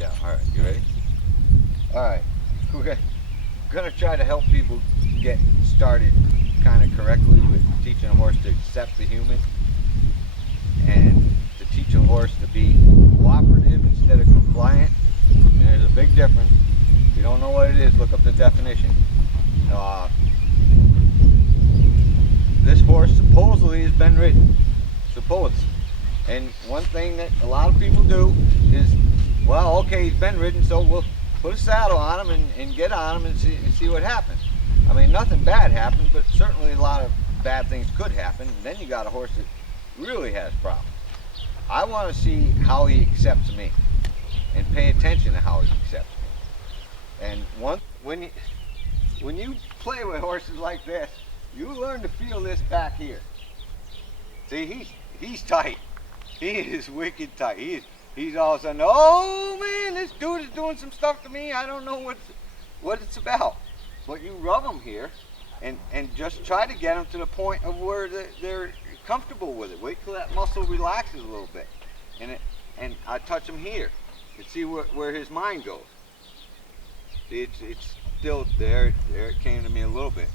Yeah, all right, you ready? All right, we're gonna try to help people get started kind of correctly with teaching a horse to accept the human and to teach a horse to be cooperative instead of compliant. And there's a big difference. If you don't know what it is, look up the definition. Uh, this horse supposedly has been ridden. Suppose. And one thing that a lot of people do is, well, okay, he's been ridden, so we'll put a saddle on him and get on him and see what happens. I mean, nothing bad happened, but certainly a lot of bad things could happen. And then you got a horse that really has problems. I want to see how he accepts me and pay attention to how he accepts me. And when you play with horses like this, you learn to feel this back here. See, he's tight. He is wicked tight. He's all of a sudden, oh man, this dude is doing some stuff to me. I don't know what it's about. But you rub them here and just try to get them to the point of where they're comfortable with it. Wait till that muscle relaxes a little bit. And I touch him here and see where his mind goes. See, it's still there. There it came to me a little bit,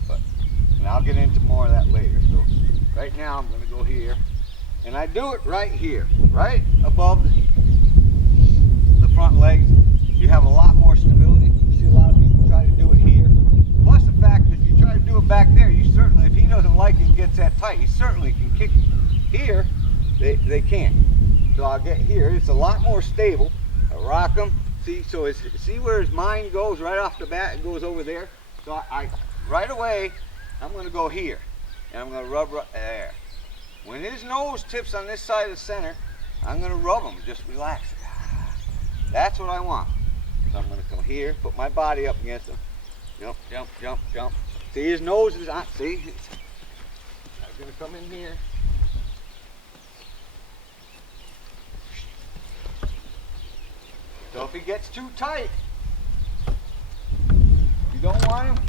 and I'll get into more of that later. So right now I'm going to go here. And I do it right here, right above the front legs. You have a lot more stability. You see a lot of people try to do it here. Plus the fact that if you try to do it back there, you certainly, if he doesn't like it and gets that tight, he certainly can kick it. Here, they can't. So I'll get here. It's a lot more stable. I rock him. See, so see where his mind goes right off the bat? It goes over there. So I right away, I'm going to go here. And I'm going to rub right there. When his nose tips on this side of the center, I'm going to rub him, just relax. That's what I want. So I'm going to come here, put my body up against him. Jump, jump, jump, jump. See, his nose is on, see? I'm going to come in here. So if he gets too tight, you don't want him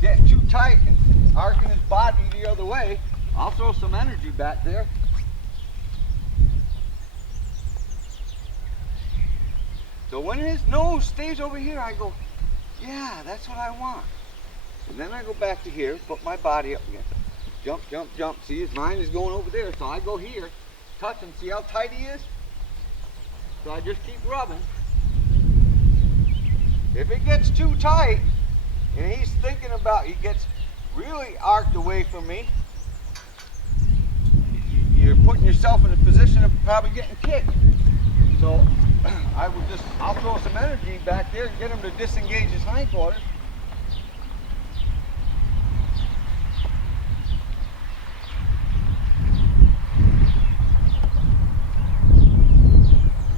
getting too tight and arcing his body the other way. I'll throw some energy back there. So when his nose stays over here, I go, yeah, that's what I want. And then I go back to here, put my body up against him. Jump, jump, jump. See, his mind is going over there. So I go here, touch him. See how tight he is? So I just keep rubbing. If it gets too tight, and he's thinking about, he gets really arced away from me, you're putting yourself in a position of probably getting kicked. So I'll throw some energy back there and get him to disengage his hindquarters.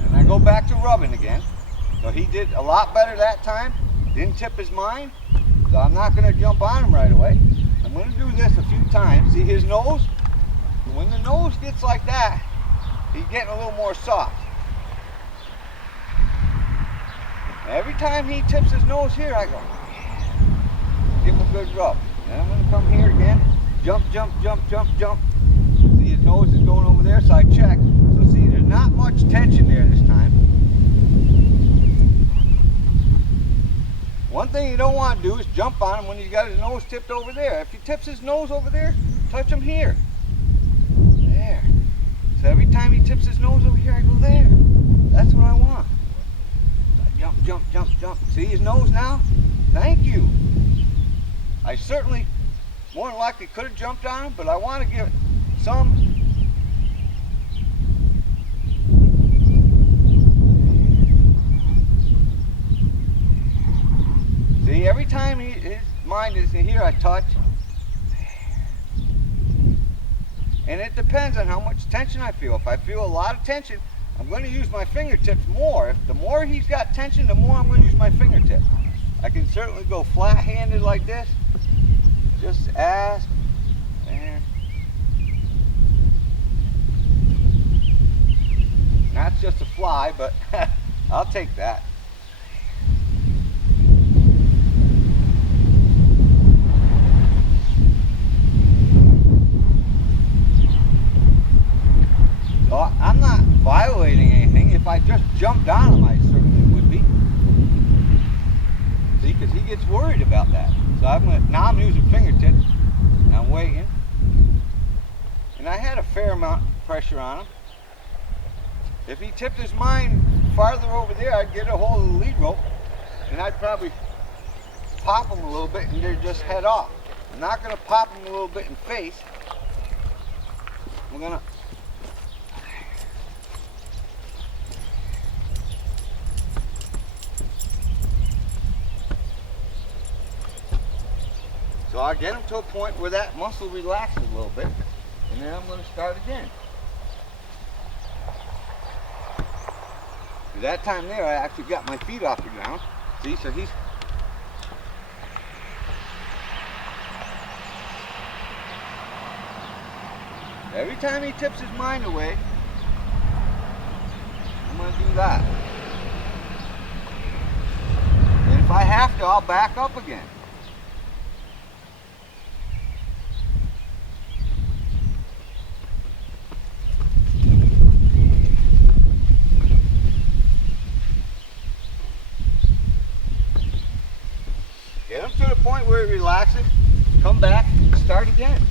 And I go back to rubbing again. So he did a lot better that time. Didn't tip his mind. So I'm not going to jump on him right away. I'm going to do this a few times. See his nose? When the nose gets like that, he's getting a little more soft. Every time he tips his nose here, I go, give him a good rub. And I'm going to come here again, jump, jump, jump, jump, jump. See, his nose is going over there, so I check. So see, there's not much tension there this time. One thing you don't want to do is jump on him when he's got his nose tipped over there. If he tips his nose over there, touch him here. There. So every time he tips his nose over here, I go there. That's what I want. Jump, jump, jump, jump. See his nose now? Thank you. I certainly, more than likely, could have jumped on him, but I want to give some. See, every time his mind is in here, I touch. And it depends on how much tension I feel. If I feel a lot of tension, I'm going to use my fingertips more. If the more he's got tension, the more I'm going to use my fingertips. I can certainly go flat-handed like this. Just ask. There. That's just a fly, but I'll take that. So I'm not violating anything. If I just jumped on him, I certainly would worried about that. So now I'm using fingertips, and I'm waiting. And I had a fair amount of pressure on him. If he tipped his mind farther over there, I'd get a hold of the lead rope, and I'd probably pop him a little bit and they'd just head off. I'm not going to pop him a little bit in face. I'm going to So I get him to a point where that muscle relaxes a little bit, and then I'm going to start again. At that time there, I actually got my feet off the ground. See, so he's every time he tips his mind away, I'm going to do that. And if I have to, I'll back up again. Get him to the point where he relaxes, come back, start again.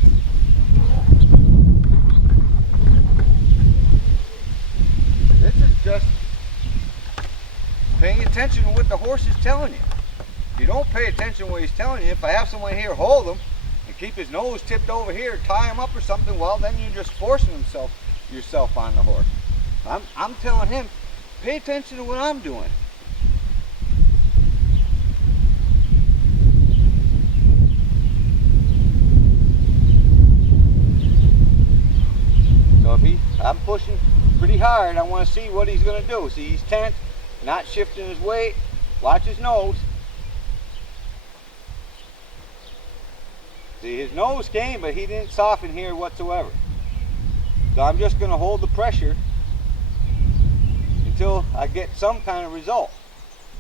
This is just paying attention to what the horse is telling you. If you don't pay attention to what he's telling you, if I have someone here hold him and keep his nose tipped over here, tie him up or something, well then you're just forcing yourself on the horse. I'm telling him, pay attention to what I'm doing. So if I'm pushing pretty hard, I want to see what he's going to do. See, he's tense, not shifting his weight. Watch his nose. See, his nose came, but he didn't soften here whatsoever. So I'm just going to hold the pressure until I get some kind of result.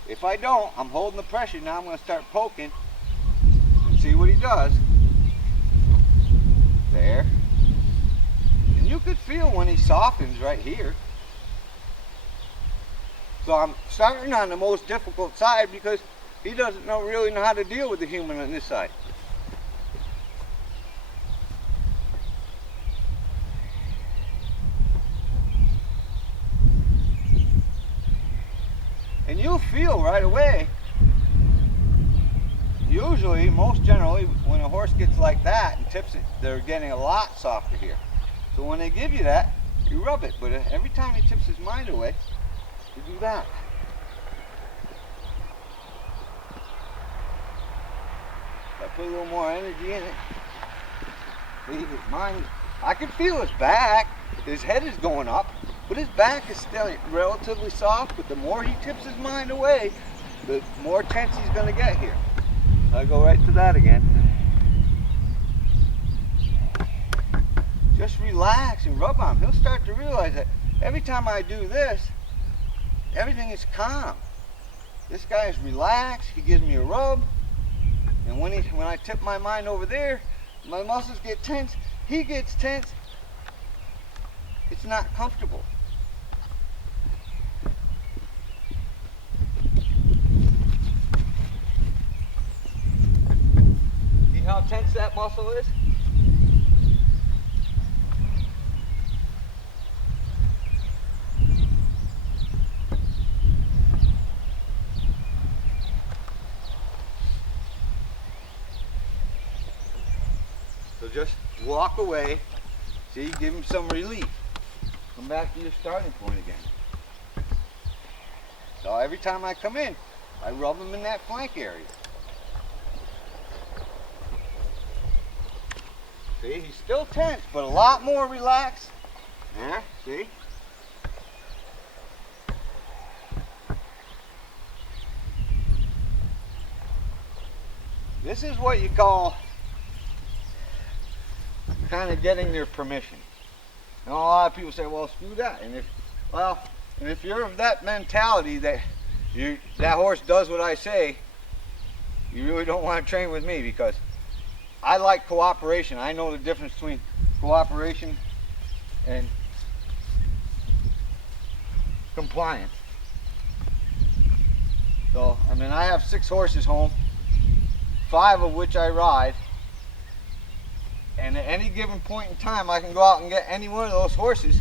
If I don't, I'm holding the pressure. Now I'm going to start poking and see what he does. There. And you could feel when he softens right here. So I'm starting on the most difficult side because he doesn't really know how to deal with the human on this side. And you'll feel right away, usually, most generally, when a horse gets like that and tips it, they're getting a lot softer here. So when they give you that, you rub it, but every time he tips his mind away, you do that. I put a little more energy in it. See, his mind, I can feel his back, his head is going up, but his back is still relatively soft, but the more he tips his mind away, the more tense he's going to get here. I'll go right to that again. Just relax and rub on him. He'll start to realize that every time I do this, everything is calm. This guy is relaxed, he gives me a rub, and when I tip my mind over there, my muscles get tense, he gets tense. It's not comfortable. See how tense that muscle is? So just walk away, see, give him some relief. Come back to your starting point again. So every time I come in, I rub him in that flank area. See, he's still tense, but a lot more relaxed. There, see? This is what you call kind of getting their permission. And a lot of people say, well, screw that. And if you're of that mentality that that horse does what I say, you really don't want to train with me, because I like cooperation. I know the difference between cooperation and compliance. So, I mean, I have 6 horses home, 5 of which I ride. And at any given point in time, I can go out and get any one of those horses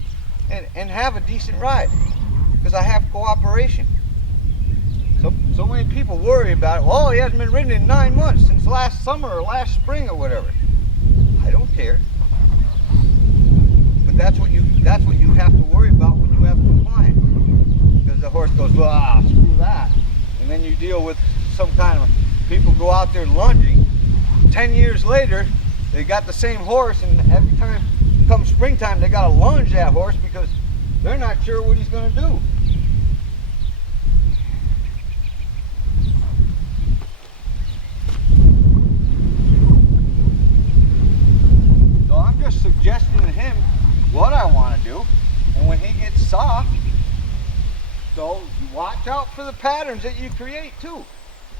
and have a decent ride because I have cooperation. So many people worry about it. Well, he hasn't been ridden in 9 months since last summer or last spring or whatever. I don't care. But that's what you have to worry about when you have compliance. Because the horse goes, well, screw that. And then you deal with some kind of, people go out there lunging. 10 years later, they got the same horse, and every time comes springtime, they got to lunge that horse because they're not sure what he's going to do. So I'm just suggesting to him what I want to do, and when he gets soft, so you watch out for the patterns that you create too.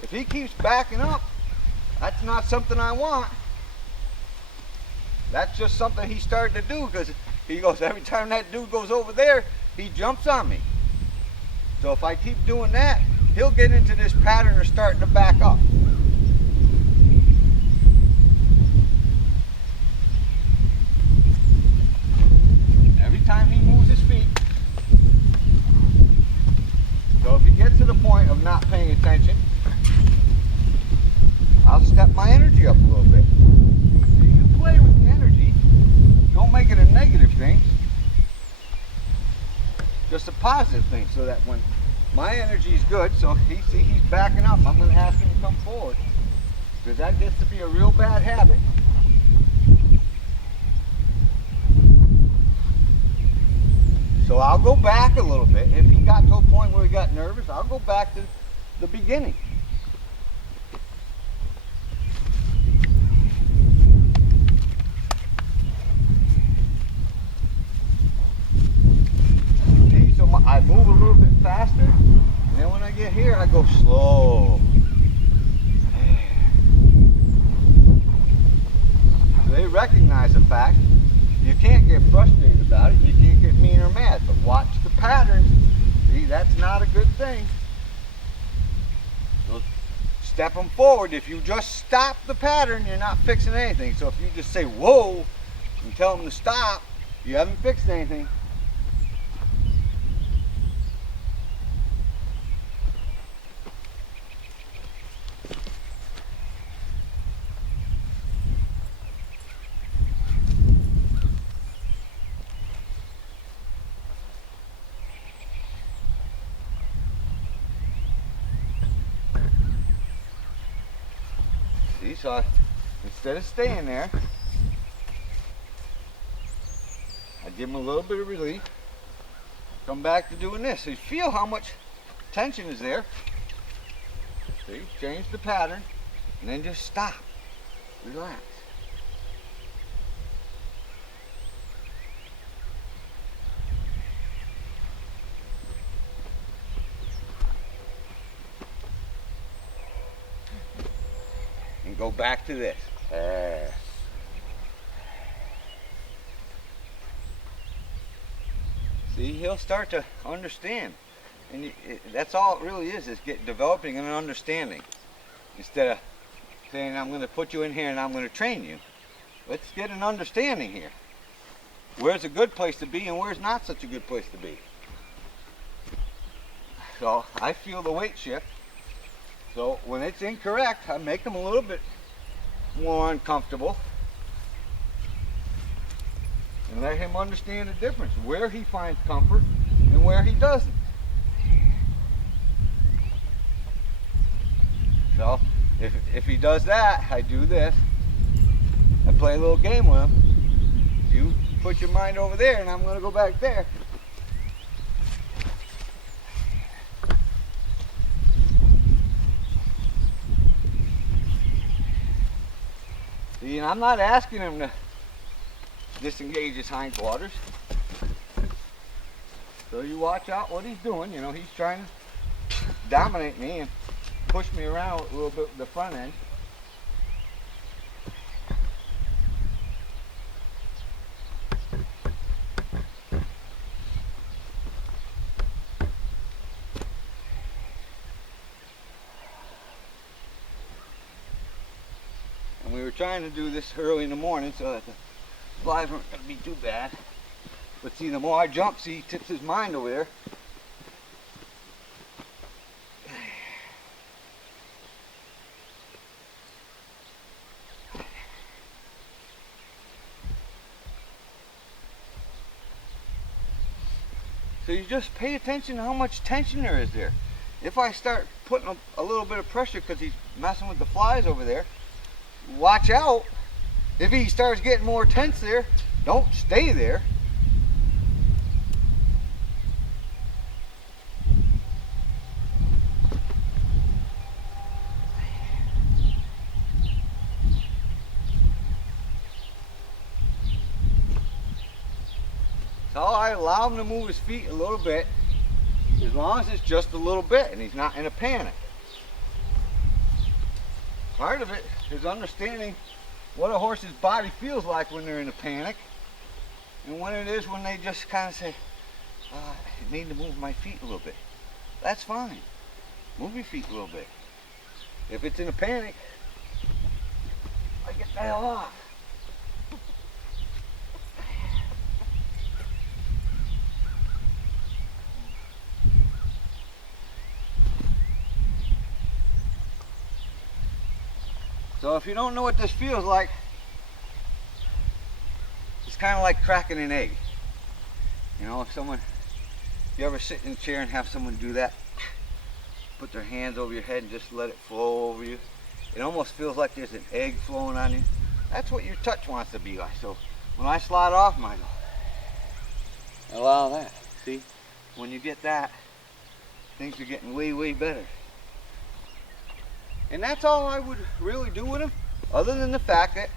If he keeps backing up, that's not something I want. That's just something he started to do because he goes, every time that dude goes over there, he jumps on me. So if I keep doing that, he'll get into this pattern of starting to back up. Every time he moves his feet. So if he gets to the point of not paying attention, I'll step my energy up a little bit. So you play with the energy. Don't make it a negative thing. Just a positive thing, so that when my energy is good, so he's backing up, I'm going to ask him to come forward. Because that gets to be a real bad habit. So I'll go back a little bit. If he got to a point where he got nervous, I'll go back to the beginning. See, so I move a little bit faster, and then when I get here, I go slow. So they recognize the fact. You can't get frustrated about it. You can't get mean or mad. But watch the pattern. See, that's not a good thing. So step them forward. If you just stop the pattern, you're not fixing anything. So if you just say, whoa, and tell them to stop, you haven't fixed anything. So instead of staying there, I give him a little bit of relief, come back to doing this. So you feel how much tension is there. See, change the pattern, and then just stop, relax. Go back to this. See, he'll start to understand. And that's all it really is developing an understanding. Instead of saying, I'm going to put you in here and I'm going to train you. Let's get an understanding here. Where's a good place to be and where's not such a good place to be. So I feel the weight shift. So when it's incorrect, I make them a little bit more uncomfortable and let him understand the difference, where he finds comfort and where he doesn't. So if he does that, I do this. I play a little game with him. You put your mind over there and I'm going to go back there. See, and I'm not asking him to disengage his hindquarters. So you watch out what he's doing. You know, he's trying to dominate me and push me around a little bit with the front end. we were trying to do this early in the morning so that the flies weren't going to be too bad. But see, the more I jump, see, he tips his mind over there. So you just pay attention to how much tension there is there. If I start putting a little bit of pressure because he's messing with the flies over there, watch out. If he starts getting more tense there, don't stay there. So I allow him to move his feet a little bit, as long as it's just a little bit and he's not in a panic. Part of it is understanding what a horse's body feels like when they're in a panic, and when it is when they just kind of say, I need to move my feet a little bit. That's fine. Move your feet a little bit. If it's in a panic, I get the hell off. So if you don't know what this feels like, it's kind of like cracking an egg. You know, if you ever sit in a chair and have someone do that, put their hands over your head and just let it flow over you, it almost feels like there's an egg flowing on you. That's what your touch wants to be like. So when I slide off, I go, allow that. See, when you get that, things are getting way, way better. And that's all I would really do with him, other than the fact that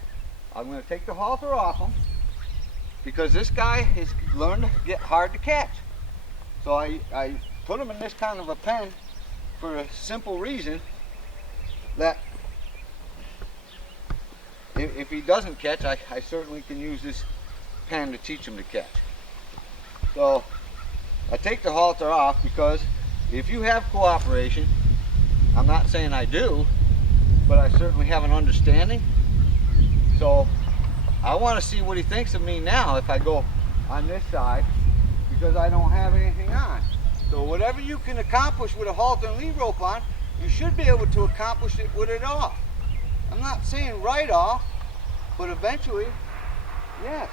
I'm going to take the halter off him, because this guy has learned to get hard to catch. So I put him in this kind of a pen for a simple reason, that if he doesn't catch, I certainly can use this pen to teach him to catch. So I take the halter off because if you have cooperation, I'm not saying I do, but I certainly have an understanding. So I want to see what he thinks of me now if I go on this side, because I don't have anything on. So whatever you can accomplish with a halter and lead rope on, you should be able to accomplish it with it off. I'm not saying right off, but eventually, yes.